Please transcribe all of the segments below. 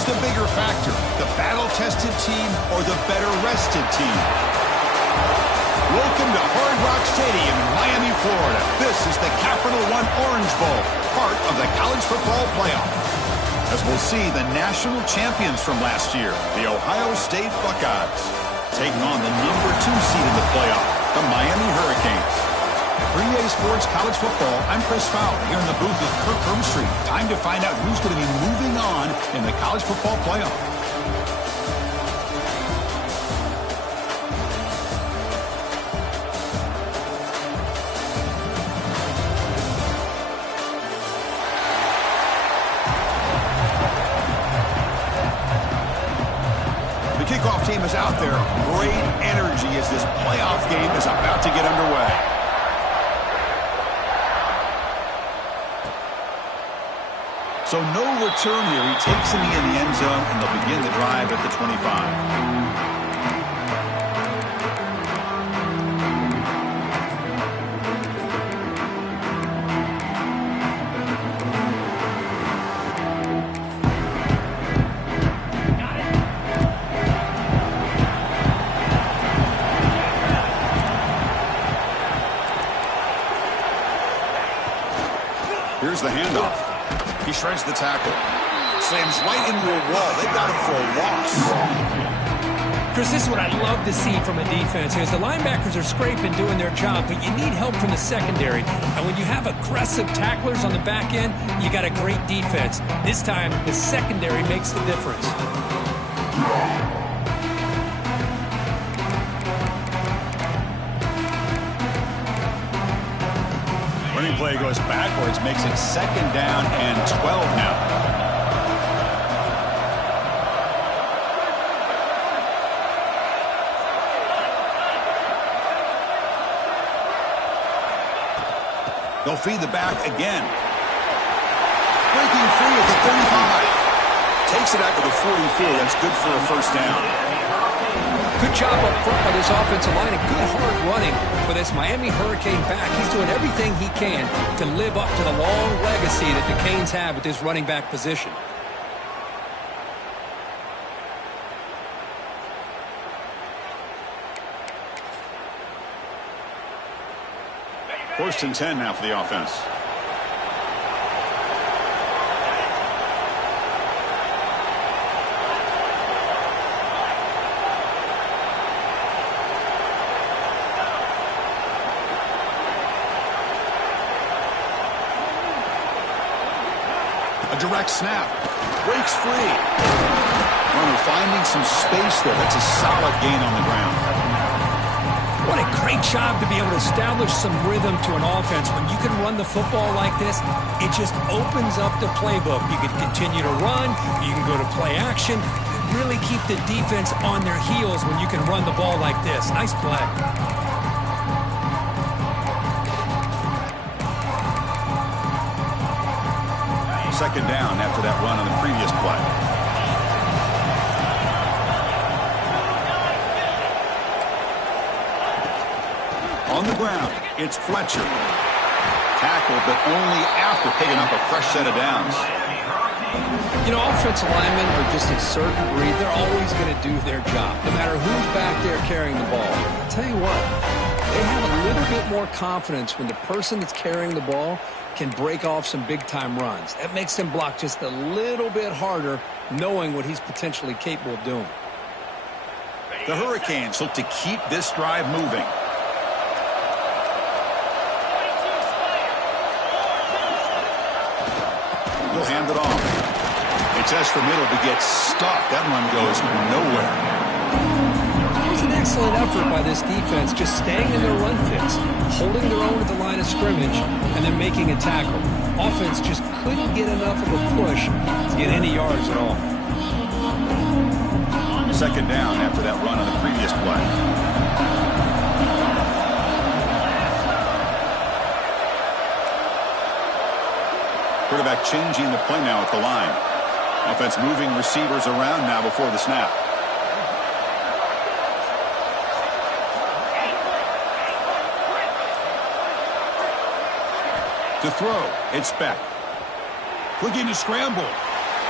What's the bigger factor, the battle-tested team or the better-rested team? Welcome to Hard Rock Stadium in Miami, Florida. This is the Capital One Orange Bowl, part of the college football playoff. As we'll see the national champions from last year, the Ohio State Buckeyes, taking on the number 2 seed in the playoff, the Miami Hurricanes. For EA Sports College Football, I'm Chris Fowler here in the booth with Kirk Herbstreit. Time to find out who's going to be moving on in the college football playoff. The kickoff team is out there. Great energy as this playoff game is about to get underway. So no return here. He takes him in the end zone, and they'll begin the drive at the 25. Here's the handoff. He shreds the tackle. Slams right into a wall. They got him for a loss. Chris, this is what I love to see from a defense. As the linebackers are scraping, doing their job, but you need help from the secondary. And when you have aggressive tacklers on the back end, you got a great defense. This time, the secondary makes the difference. Running play goes backwards, makes it 2nd down and 12 now. They'll feed the back again. Breaking free at the 35. Takes it out to the 44. That's good for a 1st down. Good job up front by this offensive line and good hard running for this Miami Hurricane back. He's doing everything he can to live up to the long legacy that the Canes have at this running back position. First and 10 now for the offense. A direct snap. Breaks free. Runner finding some space there. That's a solid gain on the ground. What a great job to be able to establish some rhythm to an offense. When you can run the football like this, it just opens up the playbook. You can continue to run. You can go to play action. Really keep the defense on their heels when you can run the ball like this. Nice play. 2nd down after that run on the previous play. On the ground, it's Fletcher. Tackled, but only after picking up a fresh set of downs. You know, offensive linemen are just a certain breed. They're always going to do their job, no matter who's back there carrying the ball. I'll tell you what, they have a little bit more confidence when the person that's carrying the ball can break off some big-time runs. That makes them block just a little bit harder, knowing what he's potentially capable of doing. The Hurricanes look to keep this drive moving. He'll hand it off. It's Esfamiddle to get stuffed. That run goes nowhere. It was an excellent effort by this defense, just staying in their run fits, holding their own at the line of scrimmage, and then making a tackle. Offense just couldn't get enough of a push to get any yards at all. 2nd down after that run on the previous play. Quarterback changing the play now at the line. Offense moving receivers around now before the snap. To throw, it's Beck. Looking to scramble.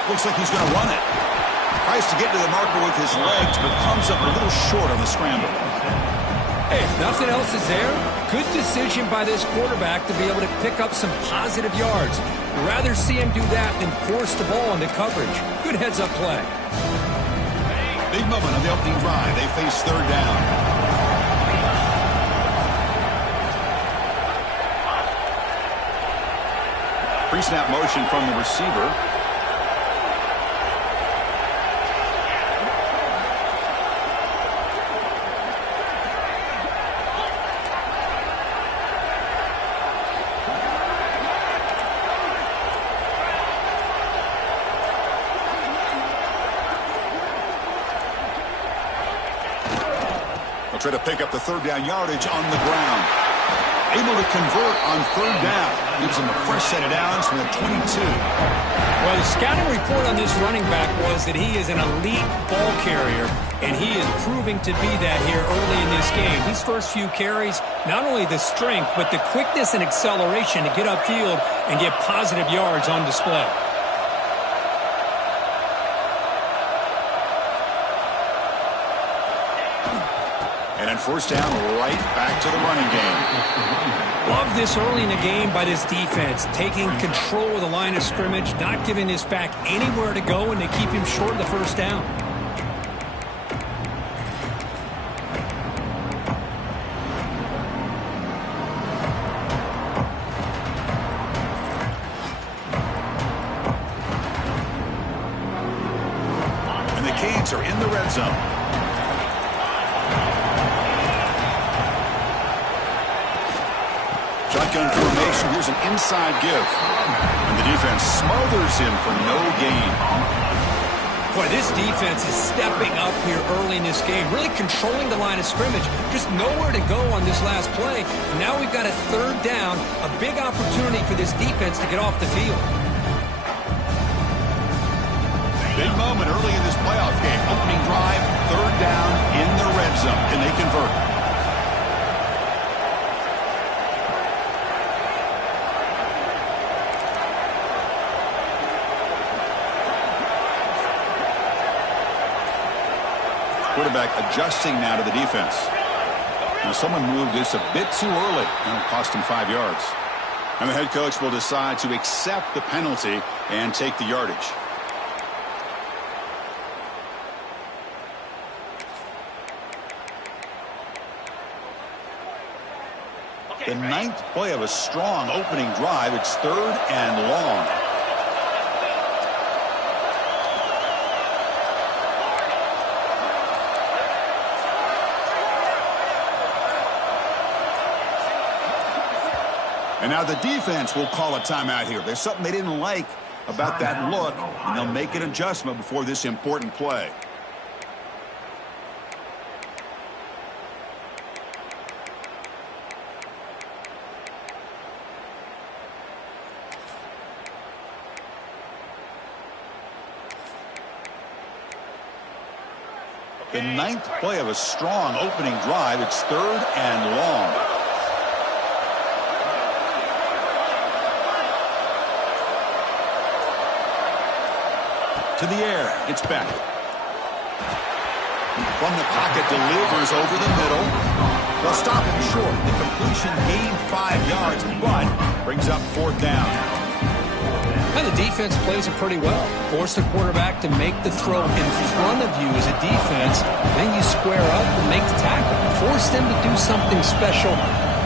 Looks like he's going to run it. Tries to get to the marker with his legs, but comes up a little short on the scramble. Hey, if nothing else is there, good decision by this quarterback to be able to pick up some positive yards. I'd rather see him do that than force the ball into coverage. Good heads-up play. Big moment on the opening drive. They face third down. Pre-snap motion from the receiver. They'll try to pick up the third down yardage on the ground. Able to convert on third down. Gives him a fresh set of downs from the 22. Well, the scouting report on this running back was that he is an elite ball carrier, and he is proving to be that here early in this game. These first few carries, not only the strength, but the quickness and acceleration to get upfield and get positive yards on display. And on first down, right back to the running game. Love this early in the game by this defense, taking control of the line of scrimmage, not giving this back anywhere to go, and they keep him short of the first down. And the Canes are in the red zone. Shotgun formation. Here's an inside give. And the defense smothers him for no gain. Boy, this defense is stepping up here early in this game, really controlling the line of scrimmage. Just nowhere to go on this last play. Now we've got a third down, a big opportunity for this defense to get off the field. Big moment early in this playoff game. Opening drive, third down in the red zone. Can they convert? Quarterback adjusting now to the defense. Now someone moved this a bit too early, and it cost him 5 yards. And the head coach will decide to accept the penalty and take the yardage. The ninth play of a strong opening drive. It's third and long. And now the defense will call a timeout here. There's something they didn't like about that look, and they'll make an adjustment before this important play. The ninth play of a strong opening drive. It's third and long. To the air, it's back. From the pocket, delivers over the middle. They'll stop him short. The completion gained 5 yards, but brings up fourth down. And the defense plays it pretty well. Force the quarterback to make the throw in front of you as a defense. Then you square up and make the tackle. Force them to do something special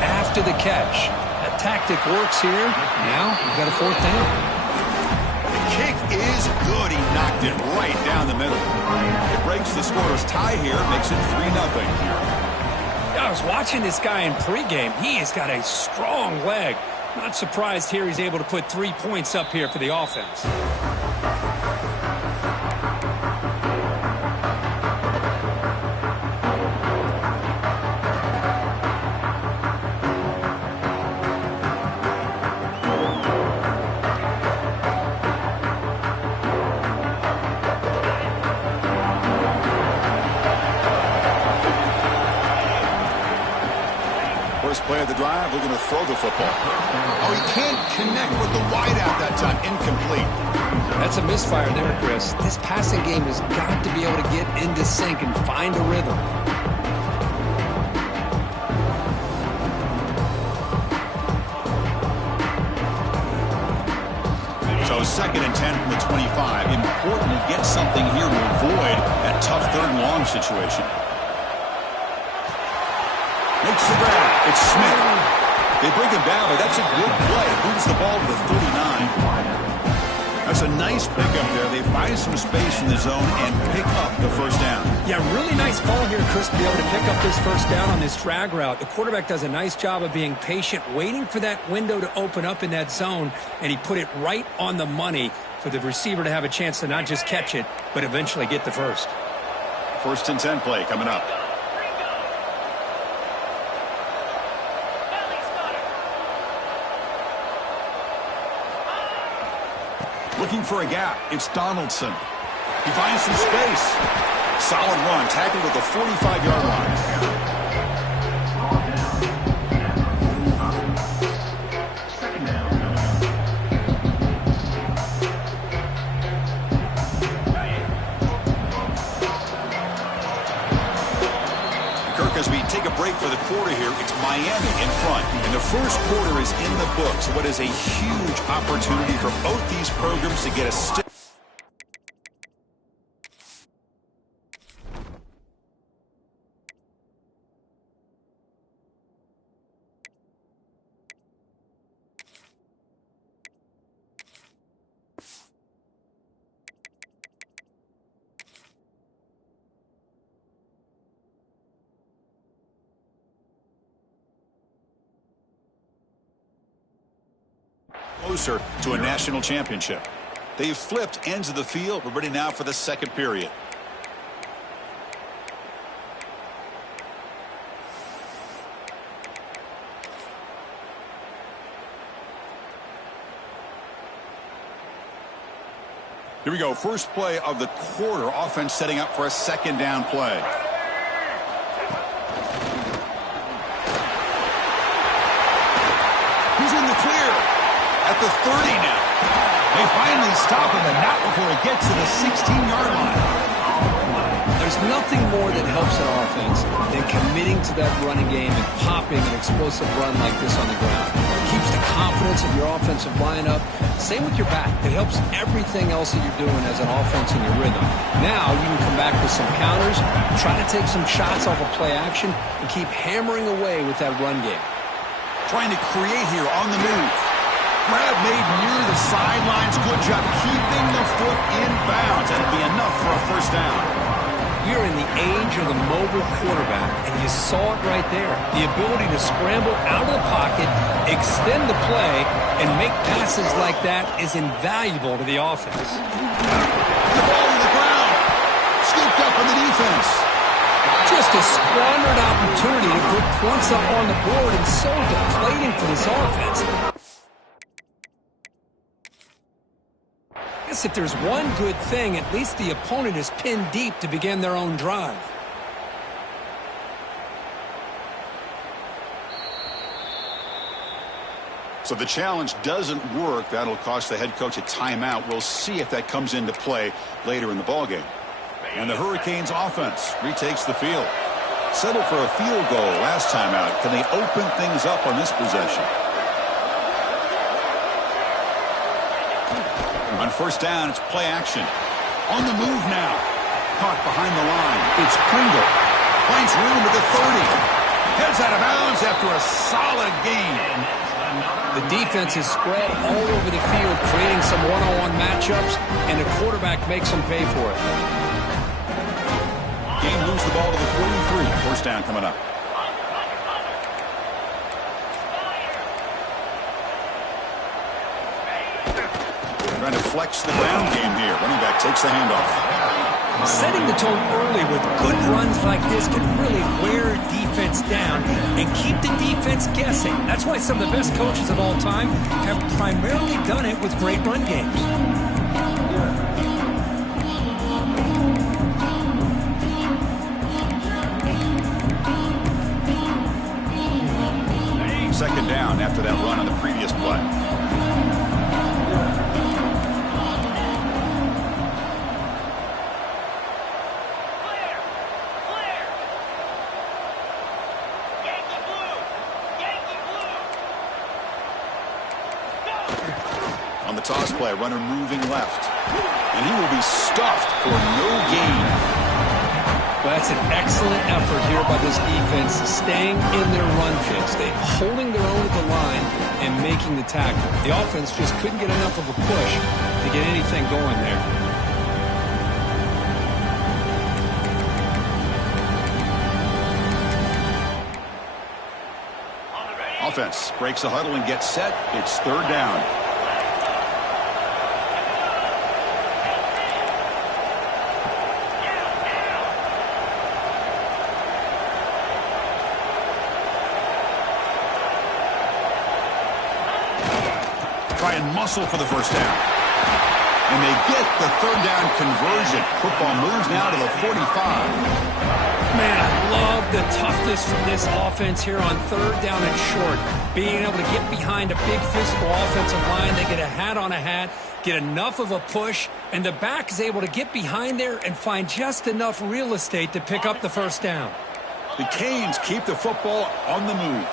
after the catch. That tactic works here. Now you've got a fourth down. Kick is good. He knocked it right down the middle. It breaks the scoreless tie here, makes it 3-0. I was watching this guy in pregame. He has got a strong leg. Not surprised here he's able to put 3 points up here for the offense. play of the drive, looking to throw the football. Oh, he can't connect with the wideout that time. Incomplete. That's a misfire there, Chris. This passing game has got to be able to get into sync and find a rhythm. So 2nd and 10 from the 25. Important to get something here to avoid that tough 3rd and long situation. Makes the grab. It's Smith. They bring him down, but that's a good play. Moves the ball to the 39. That's a nice pickup there. They find some space in the zone and pick up the first down. Yeah, really nice call here, Chris, to be able to pick up this first down on this drag route. The quarterback does a nice job of being patient, waiting for that window to open up in that zone, and he put it right on the money for the receiver to have a chance to not just catch it, but eventually get the first. 1st and 10 play coming up. Looking for a gap. It's Donaldson. He finds some space. Solid run. Tackled at the 45-yard line. As we take a break for the quarter here, it's Miami in front. And the first quarter is in the books. What is a huge opportunity for both these programs to get a step. Closer to a national championship. They've flipped ends of the field. We're ready now for the 2nd period. Here we go. First play of the quarter. Offense setting up for a 2nd down play. He's in the clear. At the 30 now. They finally stop him, and not before it gets to the 16-yard line. There's nothing more that helps an offense than committing to that running game and popping an explosive run like this on the ground. It keeps the confidence of your offensive line up. Same with your back. It helps everything else that you're doing as an offense in your rhythm. Now you can come back with some counters, try to take some shots off of play action, and keep hammering away with that run game. Trying to create here on the move. Grab made near the sidelines. Good job keeping the foot in bounds. That'll be enough for a first down. We're in the age of the mobile quarterback, and you saw it right there. The ability to scramble out of the pocket, extend the play, and make passes like that is invaluable to the offense. The ball to the ground. Scooped up on the defense. Just a squandered opportunity to put points up on the board, and so deflating for this offense. If there's one good thing, at least the opponent is pinned deep to begin their own drive. So the challenge doesn't work. That'll cost the head coach a timeout. We'll see if that comes into play later in the ballgame. And the Hurricanes offense retakes the field. Settled for a field goal last time out. Can they open things up on this possession? On first down, it's play action. On the move now. Caught behind the line. It's Pringle. Finds room at the 30. Heads out of bounds after a solid gain. The defense is spread all over the field, creating some one-on-one matchups, and the quarterback makes them pay for it. Game moves the ball to the 43. First down coming up. Trying to flex the ground game here. Running back takes the handoff. Setting the tone early with good runs like this can really wear a defense down and keep the defense guessing. That's why some of the best coaches of all time have primarily done it with great run games. that run on the previous play. On the toss play, runner moving left. And he will be stuffed for no gain. Well, that's an excellent effort here by this defense, staying in their run fix. They're holding their own at the line and making the tackle. The offense just couldn't get enough of a push to get anything going there. Offense breaks the huddle and gets set. It's third down. Try and muscle for the first down. And they get the third down conversion. Football moves now to the 45. Man, I love the toughness from this offense here on third down and short. Being able to get behind a big physical offensive line. They get a hat on a hat, get enough of a push, and the back is able to get behind there and find just enough real estate to pick up the first down. The Canes keep the football on the move.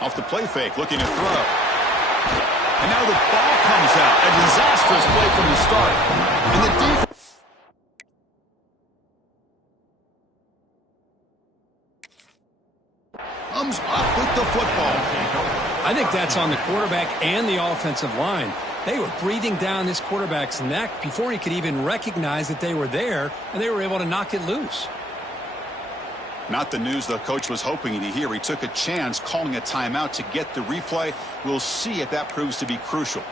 Off the play fake, looking to throw. And now the ball comes out. A disastrous play from the start. And the defense comes up with the football. I think that's on the quarterback and the offensive line. They were breathing down this quarterback's neck before he could even recognize that they were there, and they were able to knock it loose. Not the news the coach was hoping to hear. He took a chance calling a timeout to get the replay. We'll see if that proves to be crucial.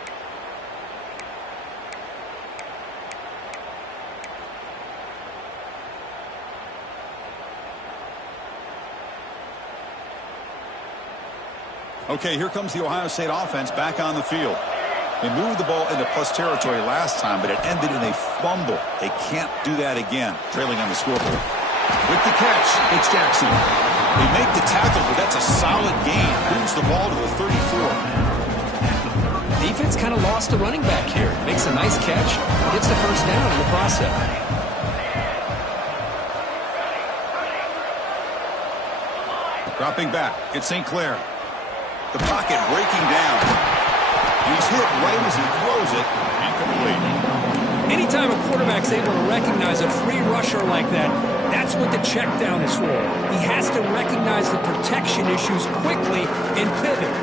Okay, here comes the Ohio State offense back on the field. They moved the ball into plus territory last time, but it ended in a fumble. They can't do that again, trailing on the scoreboard. With the catch, it's Jackson. They make the tackle, but that's a solid gain. Moves the ball to the 34. Defense kind of lost the running back here. Makes a nice catch, gets the first down in the process. Dropping back, it's St. Clair. The pocket breaking down. He's hit right as he throws it, incomplete. Anytime a quarterback's able to recognize a free rusher like that, that's what the check down is for. He has to recognize the protection issues quickly and pivot.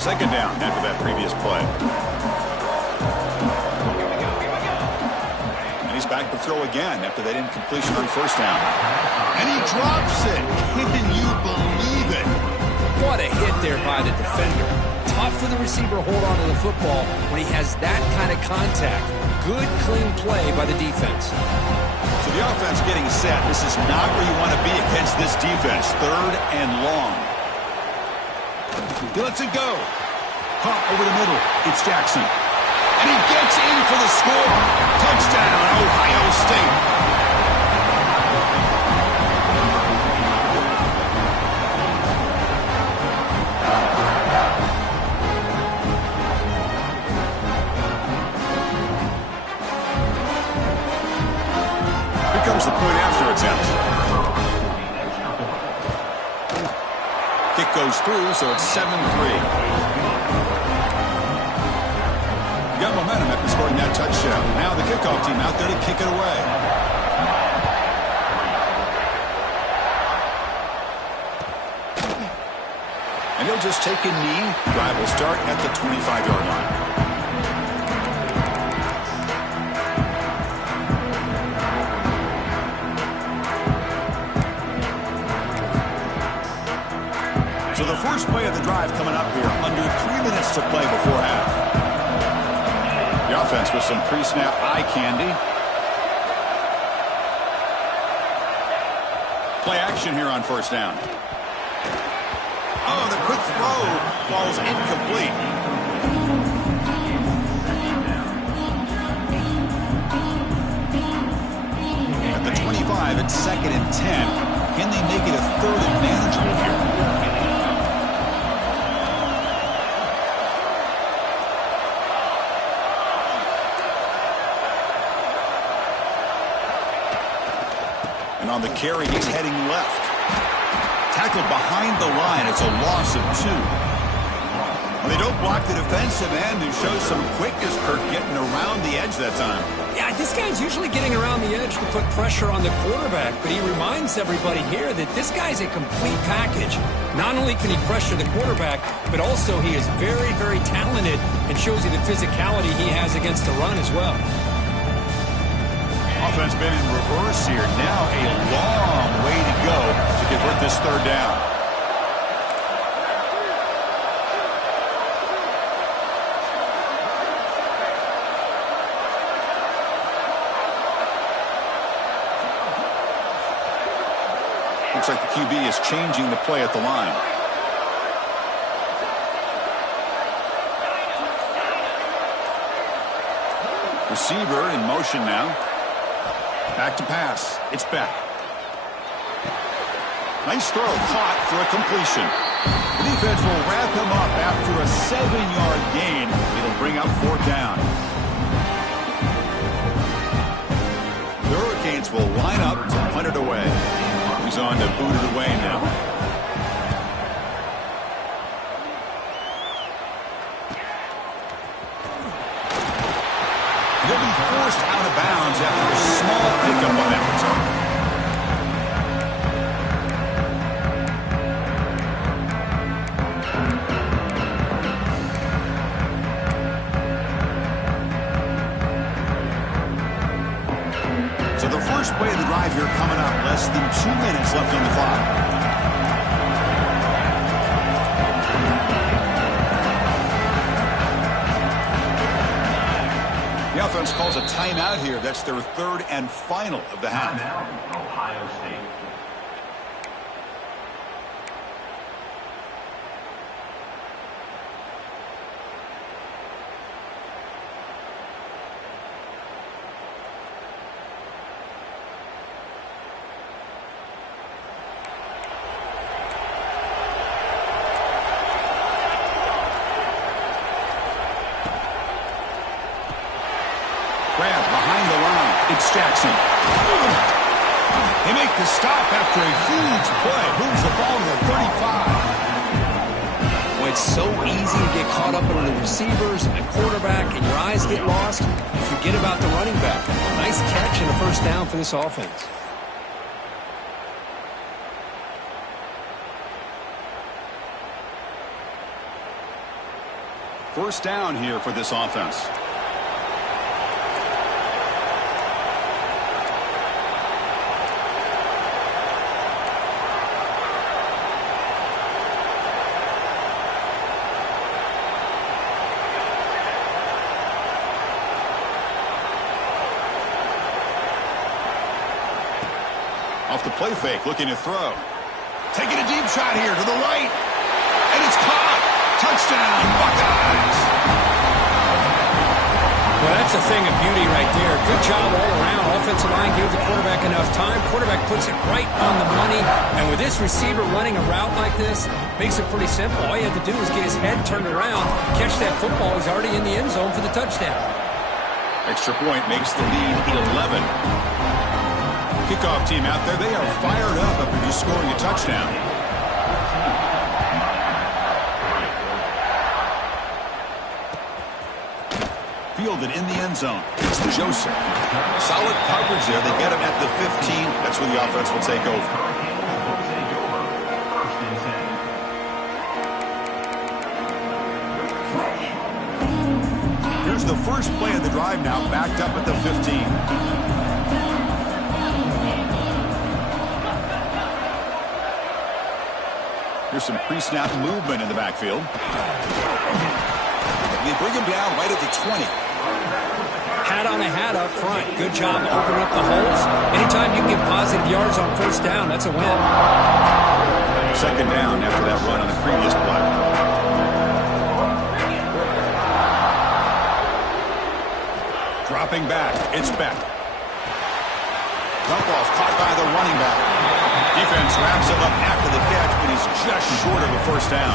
Second down after that previous play. And he's back to throw again after that incompletion on first down. And he drops it. Can you believe it? What a hit there by the defender. Tough for the receiver to hold on to the football when he has that kind of contact. Good, clean play by the defense. So the offense getting set. This is not where you want to be against this defense. Third and long. He lets it go. Pump over the middle. It's Jackson. And he gets in for the score. Touchdown, Ohio State. Comes the point after attempt. Kick goes through, so it's 7-3. Got momentum after scoring that touchdown. Now the kickoff team out there to kick it away. And he'll just take a knee. Drive will start at the 25-yard line. So the first play of the drive coming up here, under 3 minutes to play before half. The offense with some pre-snap eye candy. Play action here on first down. Oh, the quick throw falls incomplete. At the 25, it's 2nd and 10. Can they make it a 3rd and manageable here? And on the carry, he's heading left. Tackled behind the line. It's a loss of 2. Well, they don't block the defensive end and show some quickness, Kirk, getting around the edge that time. Yeah, this guy's usually getting around the edge to put pressure on the quarterback, but he reminds everybody here that this guy's a complete package. Not only can he pressure the quarterback, but also he is very, very talented and shows you the physicality he has against the run as well. Offense been in reverse here. Now a long way to go to convert this 3rd down. Looks like the QB is changing the play at the line. Receiver in motion now. Back to pass. It's Beck. Nice throw. Caught for a completion. The defense will wrap him up after a 7-yard gain. It'll bring up 4th down. The Hurricanes will line up to punt it away. He's on to boot it away now. He'll be forced out of bounds after a small pickup on that return. So the first play of the drive here coming up. Less than 2 minutes left on the clock. The offense calls a timeout here. That's their 3rd and final of the half. Timeout, Ohio State. Grab behind the line. It's Jackson. They make the stop after a huge play. Moves the ball to the 35. Well, it's so easy to get caught up in the receivers and the quarterback, and your eyes get lost. You forget about the running back. Nice catch and a 1st down for this offense. First down here for this offense. Off the play fake, looking to throw. Taking a deep shot here to the right. And it's caught. Touchdown, Buckeyes. Well, that's a thing of beauty right there. Good job all around. Offensive line gave the quarterback enough time. Quarterback puts it right on the money. And with this receiver running a route like this, makes it pretty simple. All you have to do is get his head turned around, catch that football. He's already in the end zone for the touchdown. Extra point makes the lead 11. Kickoff team out there, they are fired up after just scoring a touchdown. Fielded in the end zone. It's Joseph. Solid coverage there. They get him at the 15. That's where the offense will take over. Here's the first play of the drive now, backed up at the 15. Here's some pre-snap movement in the backfield. They bring him down right at the 20. hat on a hat up front. Good job opening up the holes. Anytime you get positive yards on first down, that's a win. Second down after that run on the previous play. Dropping back, it's Beck. Dump off caught by the running back. Defense wraps him up after the catch, but he's just short of a first down.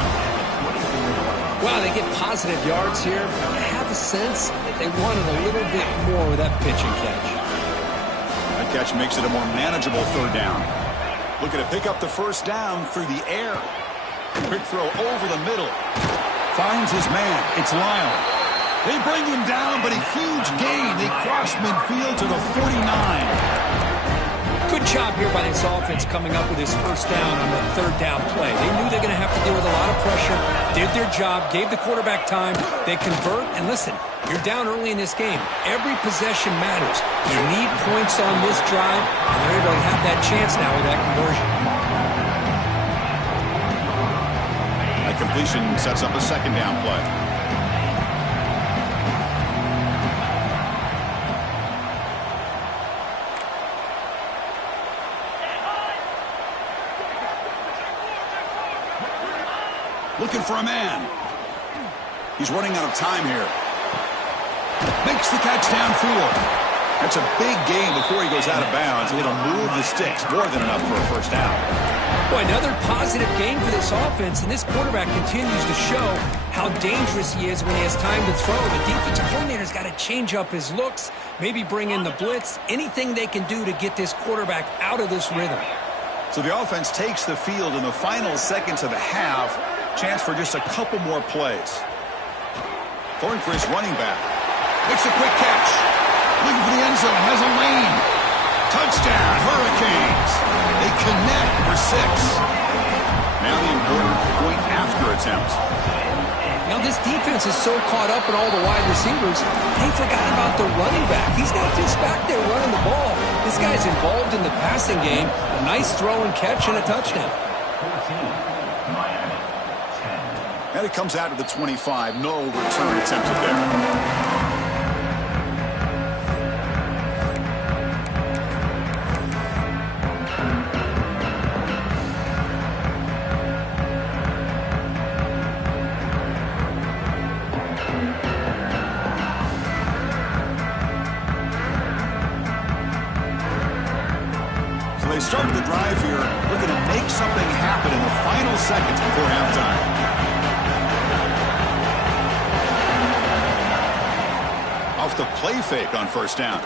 Wow, they get positive yards here. I have a sense that they wanted a little bit more with that pitch and catch. That catch makes it a more manageable third down. Looking to pick up the first down through the air. Quick throw over the middle. Finds his man. It's Lyle. They bring him down, but a huge gain. They cross midfield to the 49. Good job here by this offense coming up with his first down on the third down play. They knew they're going to have to deal with a lot of pressure, did their job, gave the quarterback time. They convert, and listen, you're down early in this game. Every possession matters. You need points on this drive, and they're able to have that chance now with that conversion. That completion sets up a second down play. Looking for a man. He's running out of time here. Makes the catch downfield. That's a big gain before he goes out of bounds. It'll move the sticks more than enough for a first down. Boy, another positive gain for this offense, and this quarterback continues to show how dangerous he is when he has time to throw. The defensive coordinator's got to change up his looks, maybe bring in the blitz, anything they can do to get this quarterback out of this rhythm. So the offense takes the field in the final seconds of the half. Chance for just a couple more plays. Going for his running back. Makes a quick catch. Looking for the end zone. Has a lane. Touchdown, Hurricanes. They connect for 6. Now the important point after attempt. Now this defense is so caught up in all the wide receivers, they forgot about the running back. He's not just back there running the ball. This guy's involved in the passing game. A nice throw and catch and a touchdown. And it comes out of the 25. No return attempted there. So they started the drive here looking to make something happen in the final seconds before halftime. Off the play fake on first down.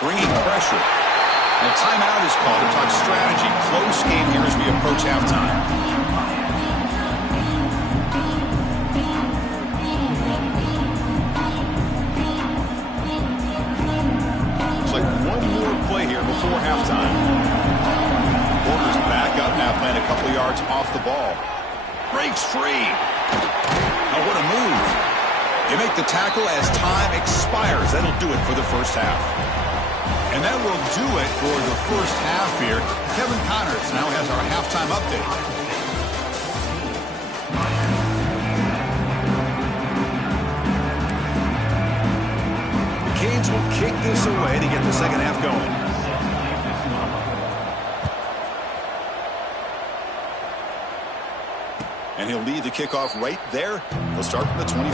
Bringing pressure. And a timeout is called to talk strategy. Close game here as we approach halftime. Looks like one more play here before halftime. Porter's back up now, playing a couple yards off the ball. Breaks free. Now what a move. You make the tackle as time expires. That'll do it for the first half. And that will do it for the first half here. Kevin Connors now has our halftime update. The Canes will kick this away to get the second half going. And he'll lead the kickoff right there. He'll start from the 25.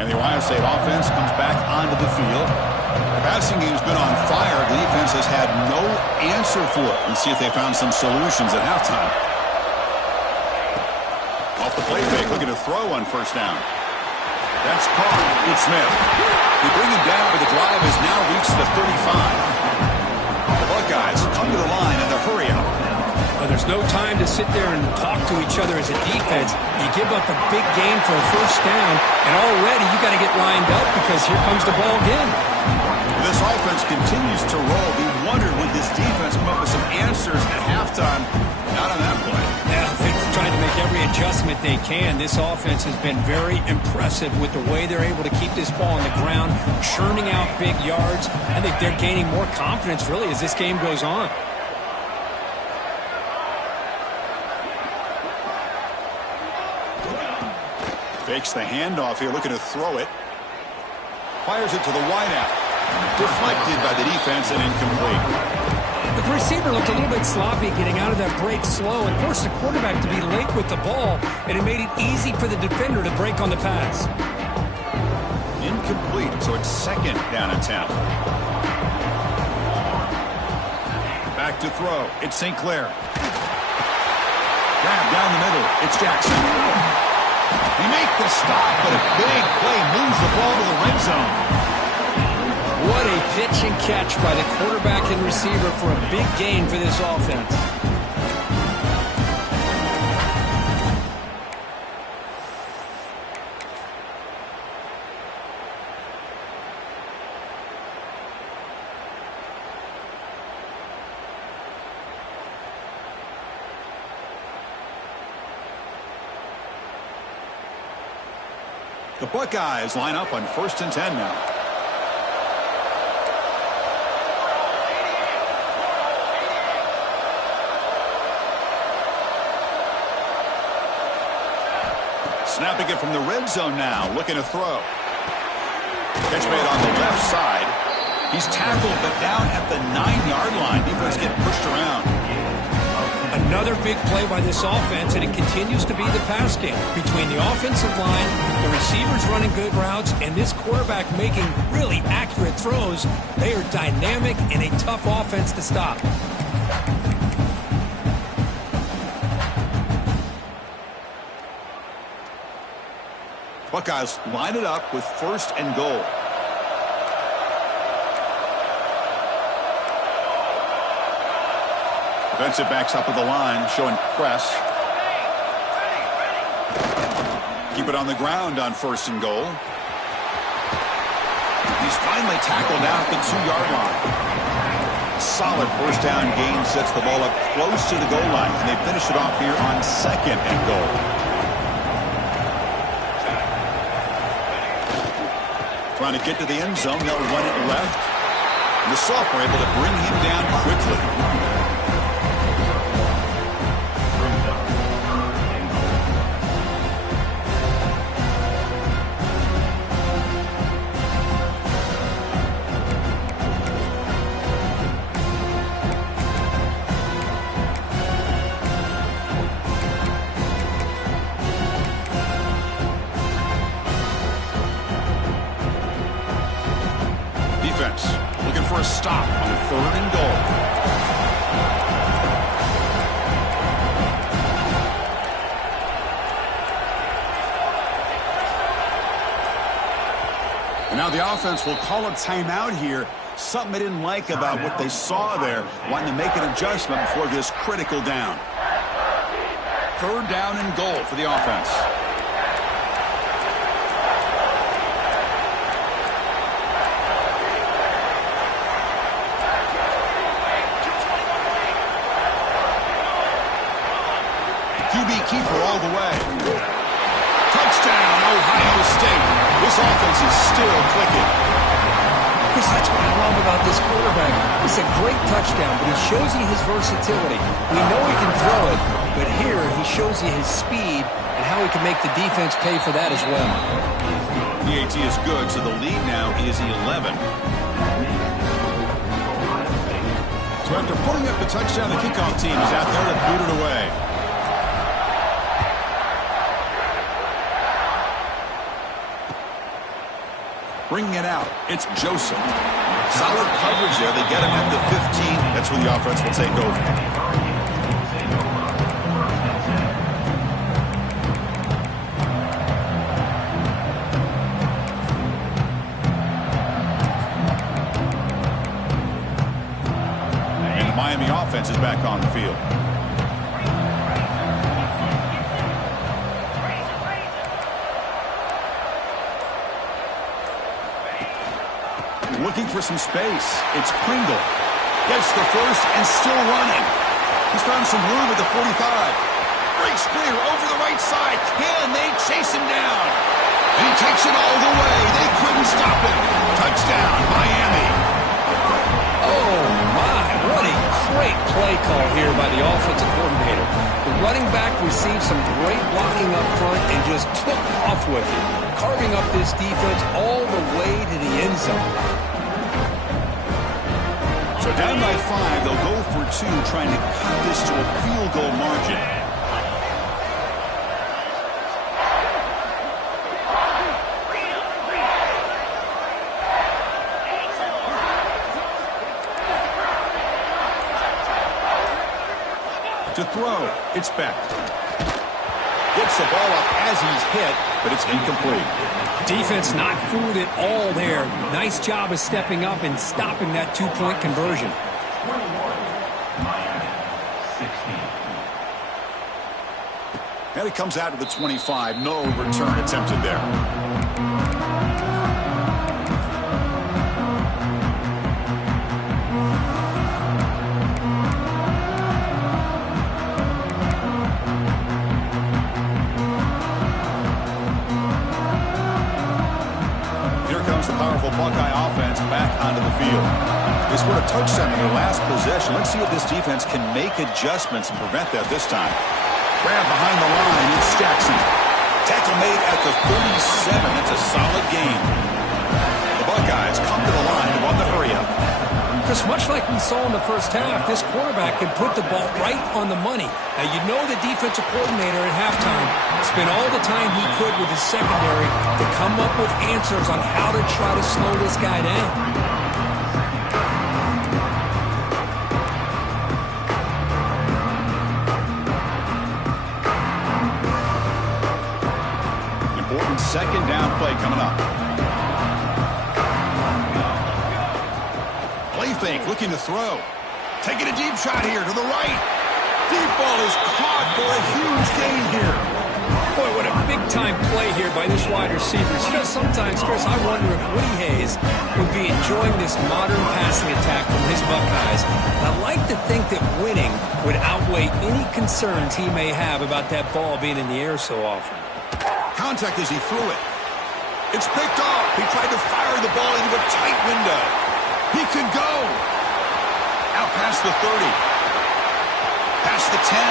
And the Ohio State offense comes back onto the field. The passing game's been on fire. The defense has had no answer for it. Let's see if they found some solutions at halftime. Off the play fake, looking to throw on first down. That's caught. It's Smith. They bring him down, but the drive has now reached the 35. The Buckeyes come to the line in the hurry up. Well, there's no time to sit there and talk to each other as a defense. You give up a big gain for a first down, and already you got to get lined up because here comes the ball again. This offense continues to roll. We wondered would this defense come up with some answers at halftime. Not on that play. Yeah, they tried to make every adjustment they can. This offense has been very impressive with the way they're able to keep this ball on the ground, churning out big yards. I think they're gaining more confidence, really, as this game goes on. Fakes the handoff here, looking to throw it. Fires it to the wideout. Deflected by the defense and incomplete. The receiver looked a little bit sloppy getting out of that break slow and forced the quarterback to be late with the ball, and it made it easy for the defender to break on the pass. Incomplete, so it's second down and 10. Back to throw. It's St. Clair. Grab down the middle. It's Jackson. They make the stop, but a big play moves the ball to the red zone. What a pitch and catch by the quarterback and receiver for a big gain for this offense. The Buckeyes line up on 1st and 10 now. Snapping it from the red zone now, looking to throw. Catch made on the left side. He's tackled, but down at the 9-yard line. Defense getting pushed around. Another big play by this offense, and it continues to be the pass game. Between the offensive line, the receivers running good routes, and this quarterback making really accurate throws, they are dynamic and a tough offense to stop. Buckeyes line it up with 1st and goal. Defensive backs up at the line, showing press. Keep it on the ground on 1st and goal. He's finally tackled down at the 2-yard line. Solid 1st down gain sets the ball up close to the goal line, and they finish it off here on 2nd and goal. Trying to get to the end zone, they'll run it left. And the sophomore able to bring him down quickly. Looking for a stop on 3rd and goal. And now the offense will call a timeout here. Something they didn't like about what they saw there. Wanting to make an adjustment before this critical down. 3rd down and goal for the offense. QB keeper all the way. Touchdown, Ohio State. This offense is still clicking. Chris, that's what I love about this quarterback. It's a great touchdown, but he shows you his versatility. We know he can throw it, but here he shows you his speed and how he can make the defense pay for that as well. PAT is good, so the lead now is 11. So after putting up the touchdown, the kickoff team is out there to boot it away. Bringing it out, it's Joseph. Solid coverage there. They get him at the 15. That's where the offense will take over. And the Miami offense is back on the field. Looking for some space. It's Pringle. Gets the first and still running. He's found some room at the 45. Breaks clear over the right side. Can they chase him down? And he takes it all the way. They couldn't stop him. Touchdown, Miami. Oh, my. What a great play call here by the offensive coordinator. The running back received some great blocking up front and just took off with it, carving up this defense all the way to the end zone. So down by 5, they'll go for 2, trying to cut this to a field goal margin. To throw, it's Beck. Gets the ball up as he's hit, but it's incomplete. Defense not fooled at all there. Nice job of stepping up and stopping that two-point conversion. And it comes out to the 25. No return attempted there. Buckeye offense back onto the field. They scored a touchdown in their last possession. Let's see if this defense can make adjustments and prevent that this time. Grab behind the line. It's Jackson. Tackle made at the 37. That's a solid gain. The Buckeyes come to the line to want the hurry up. Chris, much like we saw in the first half, this quarterback can put the ball right on the money. Now, you know the defensive coordinator at halftime spent all the time he could with his secondary to come up with answers on how to try to slow this guy down. Important second down play coming up. Play fake, looking to throw. Taking a deep shot here to the right. Deep ball is caught for a huge gain here. Boy, what a big-time play here by this wide receiver. You know, sometimes, Chris, I wonder if Woody Hayes would be enjoying this modern passing attack from his Buckeyes. I like to think that winning would outweigh any concerns he may have about that ball being in the air so often. Contact as he threw it. It's picked off. He tried to fire the ball into a tight window. He can go. Out past the 30. Past the 10.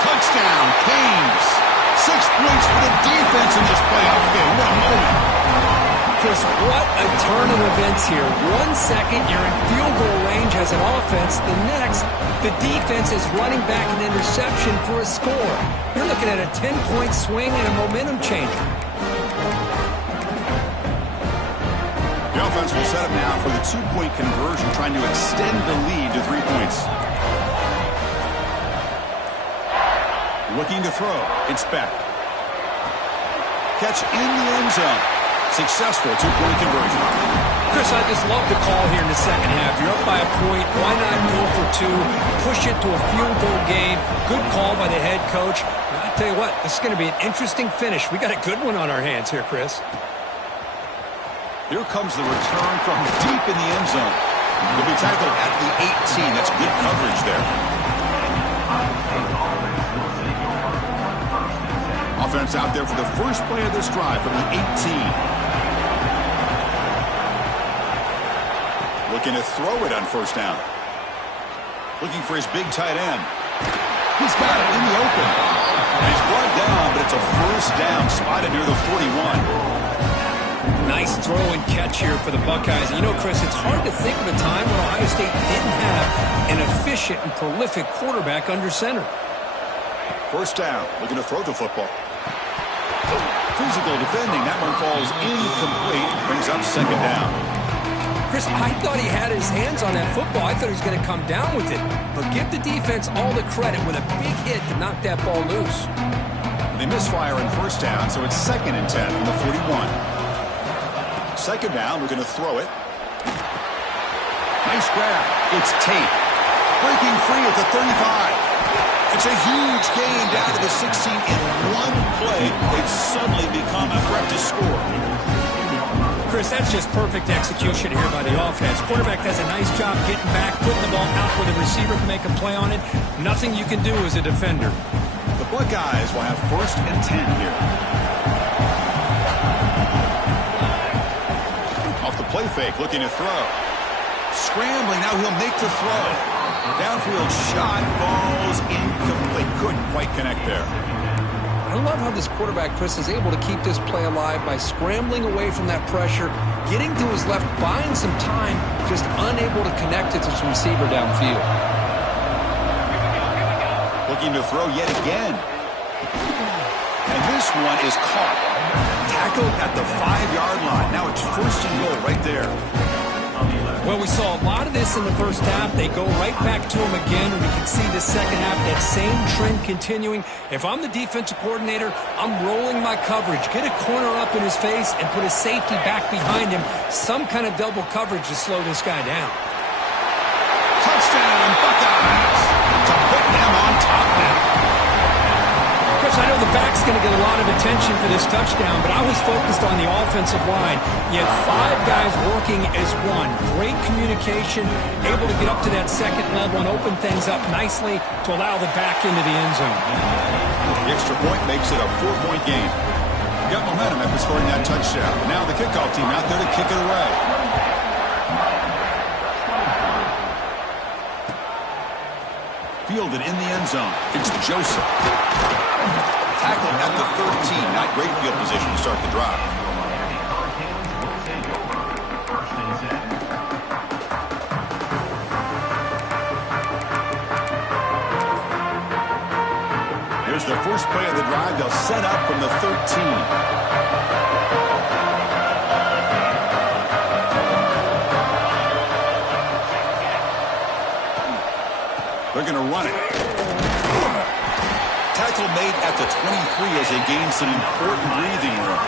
Touchdown, Canes. 6 points for the defense in this playoff game. What a moment. Chris, what a turn of events here. 1 second, you're in field goal range as an offense. The next, the defense is running back an interception for a score. You're looking at a 10-point swing and a momentum changer. The offense will set up now for the 2-point conversion, trying to extend the lead to 3 points. Looking to throw. It's Beck. Catch in the end zone. Successful 2-point conversion. Chris, I just love the call here in the second half. You're up by a point. Why not go for 2? Push it to a field goal game. Good call by the head coach. I tell you what, this is going to be an interesting finish. We got a good one on our hands here, Chris. Here comes the return from deep in the end zone. He'll be tackled at the 18. That's good coverage there. Offense out there for the first play of this drive from the 18. Looking to throw it on first down. Looking for his big tight end. He's got it in the open. And he's brought down, but it's a first down spotted near the 41. Nice throw and catch here for the Buckeyes. You know, Chris, it's hard to think of a time when Ohio State didn't have an efficient and prolific quarterback under center. First down, looking to throw the football. Physical defending, that one falls incomplete, brings up second down. Chris, I thought he had his hands on that football. I thought he was going to come down with it. But give the defense all the credit with a big hit to knock that ball loose. They misfire in first down, so it's 2nd and 10 from the 41. Second down, we're going to throw it. Nice grab. It's Tate. Breaking free at the 35. It's a huge gain down to the 16 in one play. They've suddenly become a threat to score. Chris, that's just perfect execution here by the offense. Quarterback does a nice job getting back, putting the ball out where the receiver can make a play on it. Nothing you can do as a defender. The Buckeyes will have 1st and 10 here. Off the play fake, looking to throw. Scrambling, now he'll make the throw. Downfield shot falls incomplete. Couldn't quite connect there. I love how this quarterback, Chris, is able to keep this play alive by scrambling away from that pressure, getting to his left, buying some time, just unable to connect it to his receiver downfield. Looking to throw yet again. And this one is caught. Tackled at the 5-yard line. Now it's 1st and goal right there. Well, we saw a lot of this in the first half. They go right back to him again, and we can see the second half, that same trend continuing. If I'm the defensive coordinator, I'm rolling my coverage. Get a corner up in his face and put a safety back behind him. Some kind of double coverage to slow this guy down. Touchdown, Buckeyes! To put them on top now. Chris, I know the back's going to get a lot of attention for this touchdown, but I was focused on the offensive line. You had 5 guys working as one. Great communication, able to get up to that second level and open things up nicely to allow the back into the end zone. The extra point makes it a 4-point game. Got momentum after scoring that touchdown. Now the kickoff team out there to kick it away. Fielded in the end zone. It's Joseph. Tackled at the 13. Not great field position to start the drive. Here's the first play of the drive. They'll set up from the 13. They're going to run it. Tackle made at the 23 as they gain some important breathing room.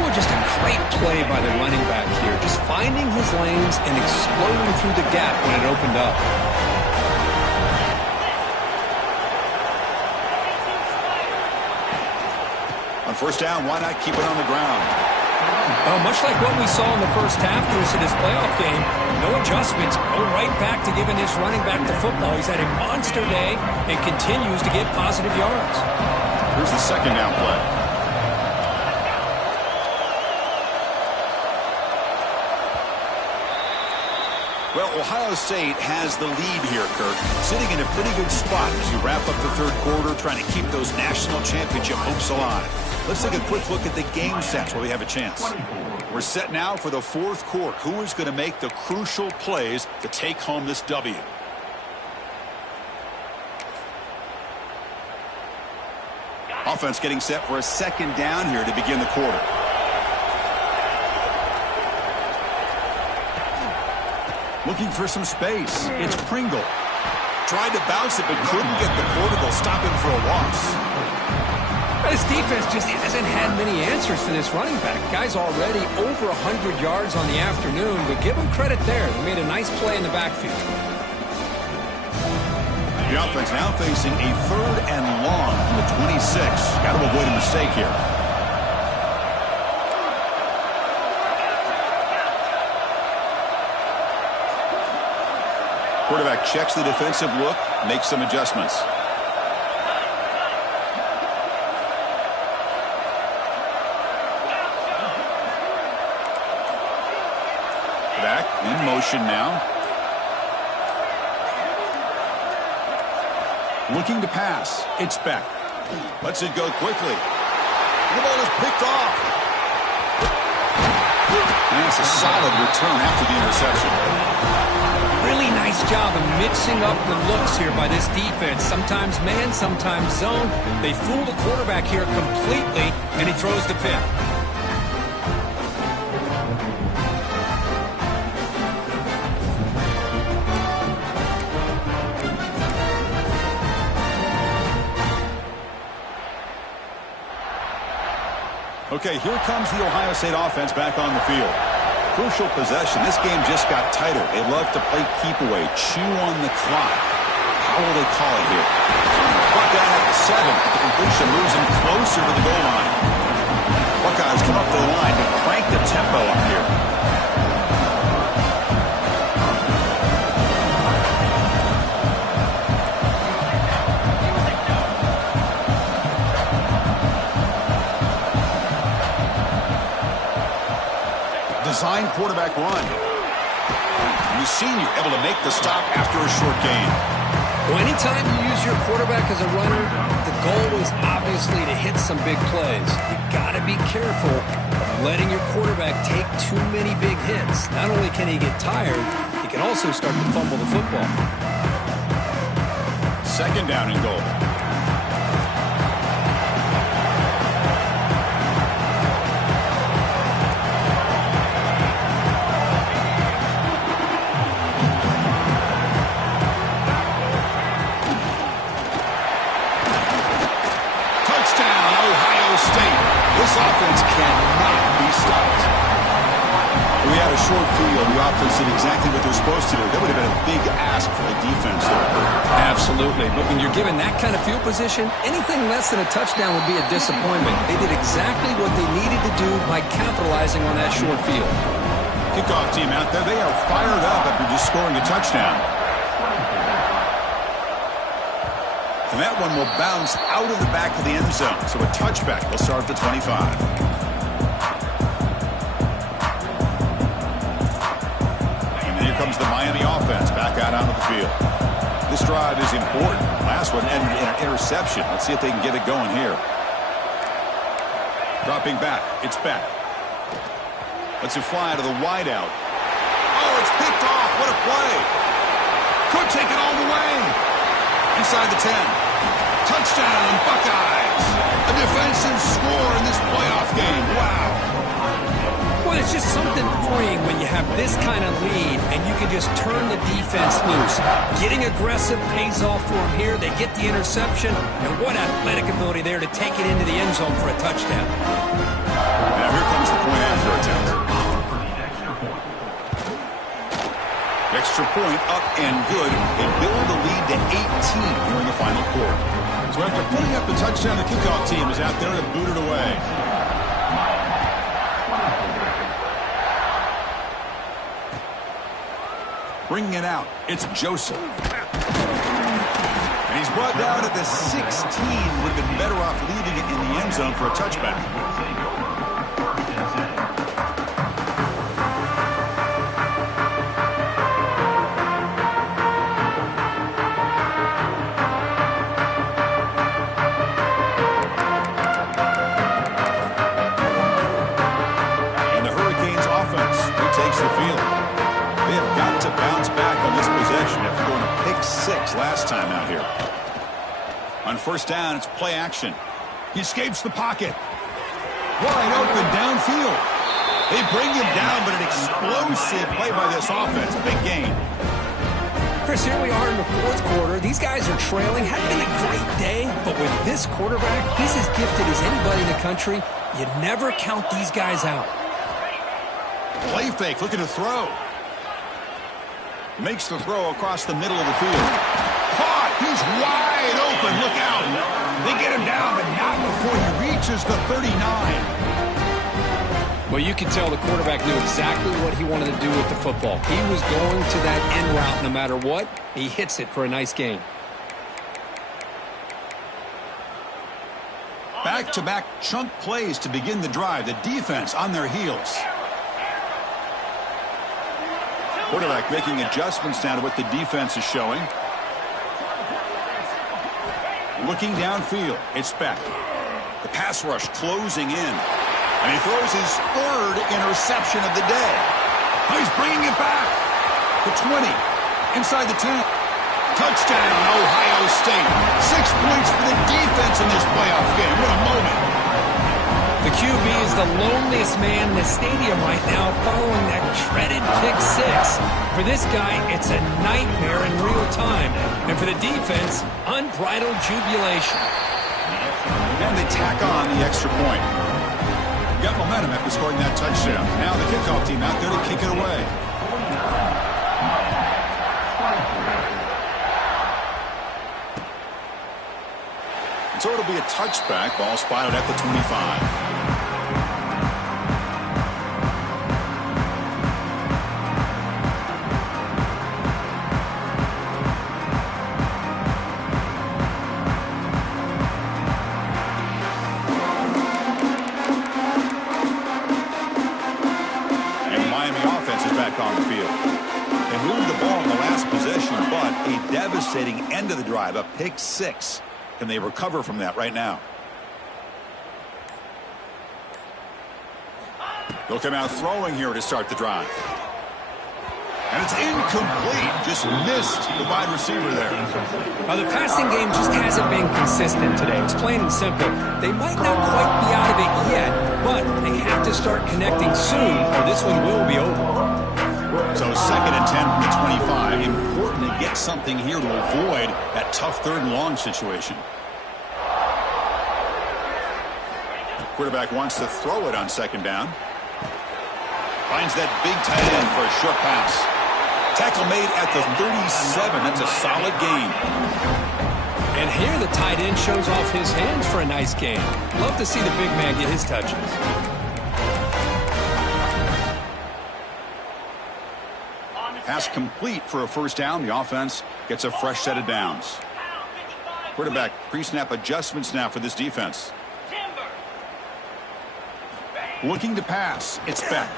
Well, just a great play by the running back here. Just finding his lanes and exploding through the gap when it opened up. On 1st down, why not keep it on the ground? Much like what we saw in the first half, Chris, in this playoff game, no adjustments, go right back to giving this running back the football. He's had a monster day and continues to get positive yards. Here's the 2nd down play. Well, Ohio State has the lead here, Kirk. Sitting in a pretty good spot as you wrap up the 3rd quarter, trying to keep those national championship hopes alive. Let's take a quick look at the game sets where we have a chance. We're set now for the 4th quarter. Who is going to make the crucial plays to take home this W? Offense getting set for a 2nd down here to begin the quarter. Looking for some space. It's Pringle. Tried to bounce it, but couldn't get the quarter. They'll stop him for a loss. His defense just hasn't had many answers for this running back. Guy's already over 100 yards on the afternoon, but give him credit there. They made a nice play in the backfield. The offense now facing a 3rd and long from the 26. Got to avoid a mistake here. Quarterback checks the defensive look, makes some adjustments. Back in motion now. Looking to pass. It's Beck. Lets it go quickly. The ball is picked off. And it's a solid return after the interception. Really nice job of mixing up the looks here by this defense. Sometimes man, sometimes zone. They fool the quarterback here completely, and he throws the pick. Okay, here comes the Ohio State offense back on the field. Crucial possession. This game just got tighter. They love to play keep away, chew on the clock. How will they call it here? Buckeye at 7. The completion moves him closer to the goal line. Buckeyes come up the line to crank the tempo up here. Design quarterback run. And the senior able to make the stop after a short gain. Well, anytime you use your quarterback as a runner, the goal is obviously to hit some big plays. You got to be careful of letting your quarterback take too many big hits. Not only can he get tired, he can also start to fumble the football. Second down and goal. This offense cannot be stopped. We had a short field. The offense did exactly what they're supposed to do. That would have been a big ask for the defense there. Absolutely. But when you're given that kind of field position, anything less than a touchdown would be a disappointment. They did exactly what they needed to do by capitalizing on that short field. Kickoff team out there. They are fired up after just scoring a touchdown. And that one will bounce out of the back of the end zone. So a touchback will start at the 25. And here comes the Miami offense back out onto the field. This drive is important. Last one ended in an interception. Let's see if they can get it going here. Dropping back. It's back. Lets it fly to the wideout. Oh, it's picked off. What a play. Could take it all the way. Inside the 10. Touchdown, Buckeyes. A defensive score in this playoff game. Wow. Well, it's just something freeing when you have this kind of lead and you can just turn the defense loose. Getting aggressive pays off for them here. They get the interception, and what athletic ability there to take it into the end zone for a touchdown. Now here comes the point after attempt. Extra point up and good. They build the lead to 18 here in the final quarter. So after putting up the touchdown, the kickoff team is out there to boot it away. Bringing it out, it's Joseph. And he's brought down at the 16. Would have been better off leaving it in the end zone for a touchback. Last time out here. On first down, it's play action. He escapes the pocket. Wide open downfield. They bring him down, but an explosive play by this offense. Big gain. Chris, here we are in the fourth quarter. These guys are trailing. Had been a great day, but with this quarterback, he's as gifted as anybody in the country. You never count these guys out. Play fake, looking to throw. Makes the throw across the middle of the field. Caught! He's wide open. Look out. They get him down, but not before he reaches the 39. Well, you can tell the quarterback knew exactly what he wanted to do with the football. He was going to that end route no matter what. He hits it for a nice gain. Back-to-back chunk plays to begin the drive. The defense on their heels. Quarterback making adjustments now to what the defense is showing. Looking downfield. It's back. The pass rush closing in. And he throws his third interception of the day. Oh, he's bringing it back. The 20. Inside the 10. Touchdown, Ohio State. 6 points for the defense in this playoff game. What a moment. The QB is the loneliest man in the stadium right now following that dreaded pick six. For this guy, it's a nightmare in real time. And for the defense, unbridled jubilation. And they tack on the extra point. Got momentum after scoring that touchdown. Now the kickoff team out there to kick it away. So it'll be a touchback. Ball spotted at the 25. And the Miami offense is back on the field. They moved the ball in the last possession, but a devastating end of the drive, a pick six. Can they recover from that right now? They'll come out throwing here to start the drive. And it's incomplete. Just missed the wide receiver there. Now, the passing game just hasn't been consistent today. It's plain and simple. They might not quite be out of it yet, but they have to start connecting soon or this one will be over. So 2nd and 10 from the 25. Important to get something here to avoid that tough 3rd and long situation. The quarterback wants to throw it on 2nd down. Finds that big tight end for a short pass. Tackle made at the 37. That's a solid gain. And here the tight end shows off his hands for a nice gain. Love to see the big man get his touches. Pass complete for a 1st down. The offense gets a fresh set of downs. Quarterback pre-snap adjustments now for this defense. Looking to pass. It's Beck.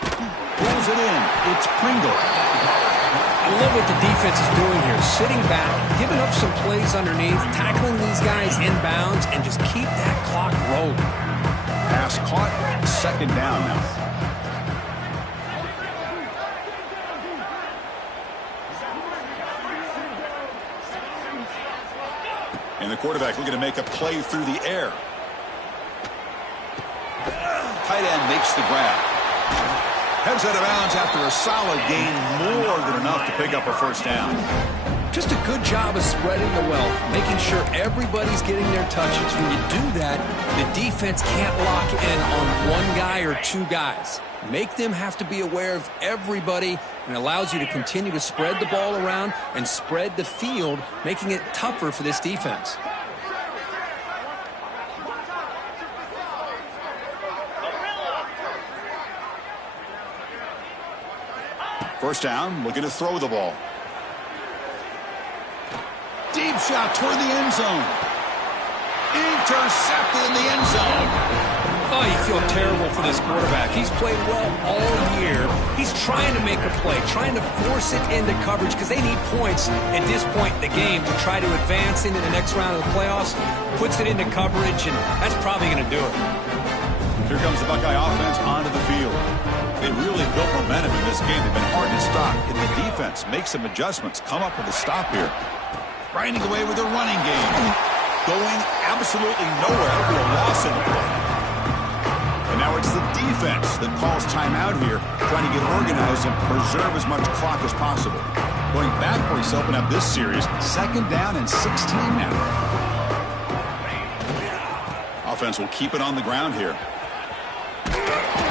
Pulls it in. It's Pringle. I love what the defense is doing here. Sitting back, giving up some plays underneath, tackling these guys inbounds, and just keep that clock rolling. Pass caught. 2nd down now. And the quarterback looking to make a play through the air. Tight end makes the grab. Heads out of bounds after a solid gain, more than enough to pick up a 1st down. Just a good job of spreading the wealth, making sure everybody's getting their touches. When you do that, the defense can't lock in on one guy or 2 guys. Make them have to be aware of everybody, and allows you to continue to spread the ball around and spread the field, making it tougher for this defense. 1st down, looking to throw the ball. Deep shot toward the end zone. Intercepted in the end zone. Oh, you feel terrible for this quarterback. He's played well all year. He's trying to make a play, trying to force it into coverage because they need points at this point in the game to try to advance into the next round of the playoffs. Puts it into coverage, and that's probably going to do it. Here comes the Buckeye offense onto the field. They really built momentum in this game. They've been hard to stop. Can the defense make some adjustments, come up with a stop here? Grinding away with their running game. Going absolutely nowhere. It'll be a loss in the play. And now it's the defense that calls timeout here, trying to get organized and preserve as much clock as possible. Going backwards to open up this series. 2nd down and 16 now. Offense will keep it on the ground here.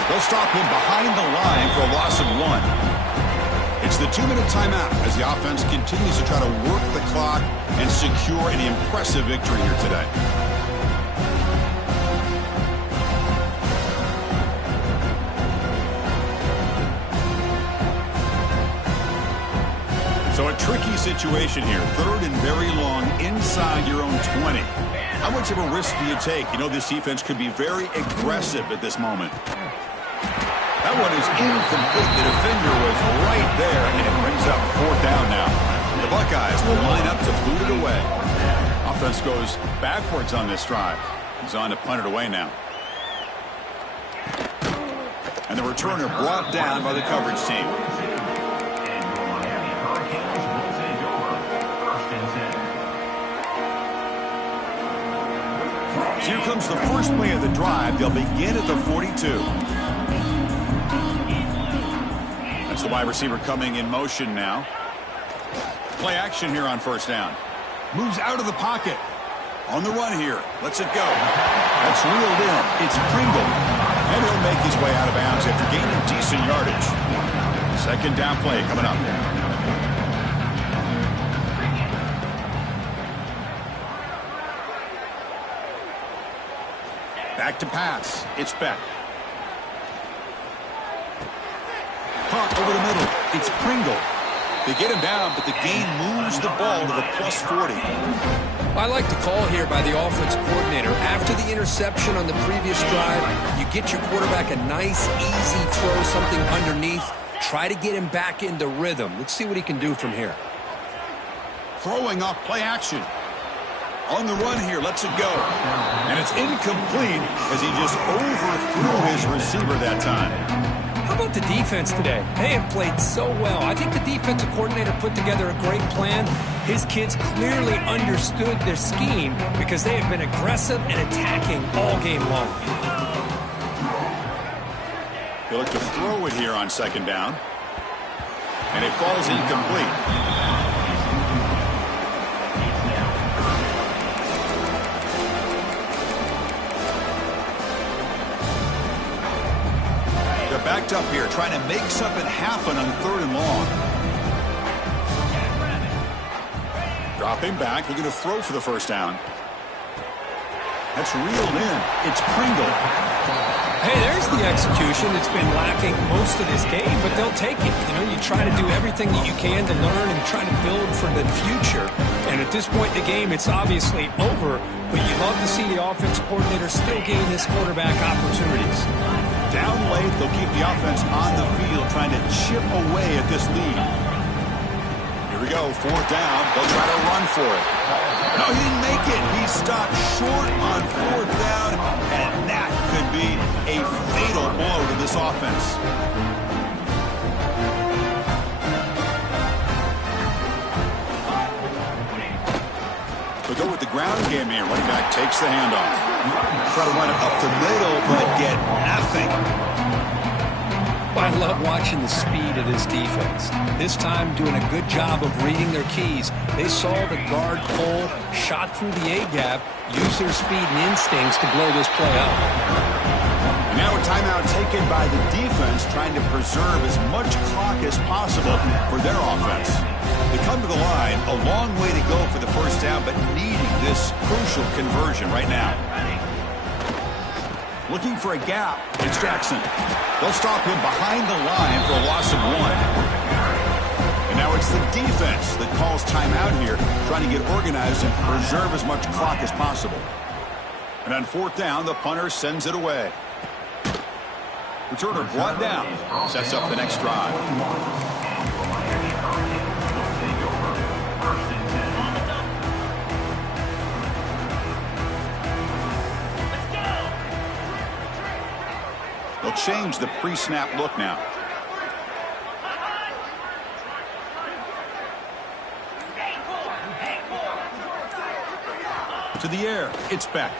They'll stop him behind the line for a loss of 1. It's the 2-minute timeout as the offense continues to try to work the clock and secure an impressive victory here today. So a tricky situation here. 3rd and very long inside your own 20. How much of a risk do you take? You know this defense could be very aggressive at this moment. That one is incomplete. The defender was right there, and it brings up 4th down now. The Buckeyes will line up to boot it away. Offense goes backwards on this drive. He's on to punt it away now. And the returner brought down by the coverage team. So here comes the first play of the drive. They'll begin at the 42. That's the wide receiver coming in motion now. Play action here on 1st down. Moves out of the pocket. On the run here. Lets it go. That's reeled in. It's Pringle. And he'll make his way out of bounds after gaining decent yardage. 2nd down play coming up. Back to pass. It's Beck. Caught over the middle. It's Pringle. They get him down, but the gain moves the ball to the plus 40. I like the call here by the offensive coordinator. After the interception on the previous drive, you get your quarterback a nice, easy throw, something underneath. Try to get him back into rhythm. Let's see what he can do from here. Throwing off play action. On the run here, lets it go. And it's incomplete as he just overthrew his receiver that time. How about the defense today? They have played so well. I think the defensive coordinator put together a great plan. His kids clearly understood their scheme because they have been aggressive and attacking all game long. They look to throw it here on second down. And it falls incomplete. They're backed up here, trying to make something happen on third and long. Dropping back, looking to throw for the first down. That's reeled in. It's Pringle. Hey, there's the execution. It's been lacking most of this game, but they'll take it. You know, you try to do everything that you can to learn and try to build for the future. And at this point in the game, it's obviously over, but you love to see the offensive coordinator still gain his quarterback opportunities. Down late, they'll keep the offense on the field, trying to chip away at this lead. Here we go, fourth down. They'll try to run for it. No, he didn't make it. He stopped short on fourth down, and that could be a fatal blow to this offense. We'll go with the ground game here. Running back takes the handoff. Try to run it up the middle, but get nothing. I love watching the speed of this defense. This time doing a good job of reading their keys. They saw the guard pull, shot through the A-gap, used their speed and instincts to blow this play up. And now a timeout taken by the defense, trying to preserve as much clock as possible for their offense. They come to the line, a long way to go for the first down, but needing this crucial conversion right now. Looking for a gap. It's Jackson. They'll stop him behind the line for a loss of 1. And now it's the defense that calls timeout here, trying to get organized and preserve as much clock as possible. And on fourth down, the punter sends it away. Returner brought down. Sets up the next drive. They'll change the pre-snap look now. To the air, it's Beck.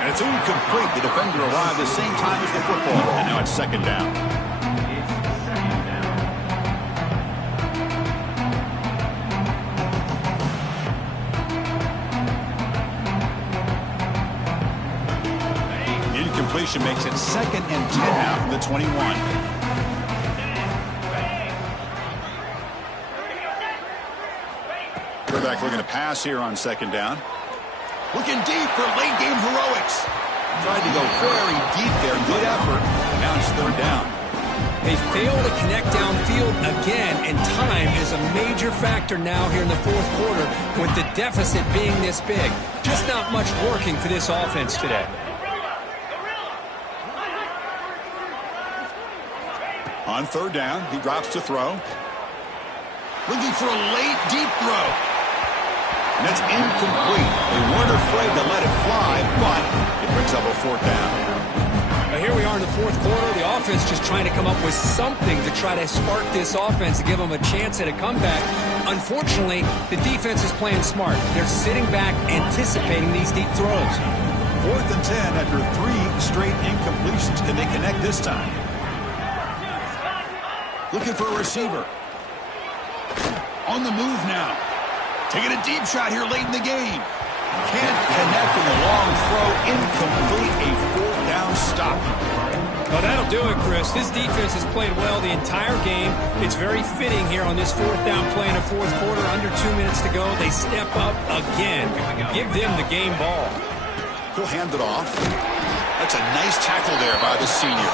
And it's incomplete. The defender arrived the same time as the football, and now it's second down. Incompletion makes it 2nd and 10 now from the 21. Quarterback looking to pass here on second down. Looking deep for late game heroics. Tried to go very deep there. Good effort. And now it's third down. They fail to connect downfield again, and time is a major factor now here in the fourth quarter with the deficit being this big. Just not much working for this offense today. On third down, he drops to throw. Looking for a late deep throw. And that's incomplete. They weren't afraid to let it fly, but it brings up a fourth down. Now here we are in the fourth quarter. The offense just trying to come up with something to try to spark this offense to give them a chance at a comeback. Unfortunately, the defense is playing smart. They're sitting back, anticipating these deep throws. 4th and 10 after 3 straight incompletions. Can they connect this time? Looking for a receiver. On the move now. Taking a deep shot here late in the game. Can't connect in the long throw. Incomplete. A fourth down stop. Well, that'll do it, Chris. This defense has played well the entire game. It's very fitting here on this fourth down play in the fourth quarter. Under 2 minutes to go. They step up again. Give them the game ball. He'll hand it off. That's a nice tackle there by the senior.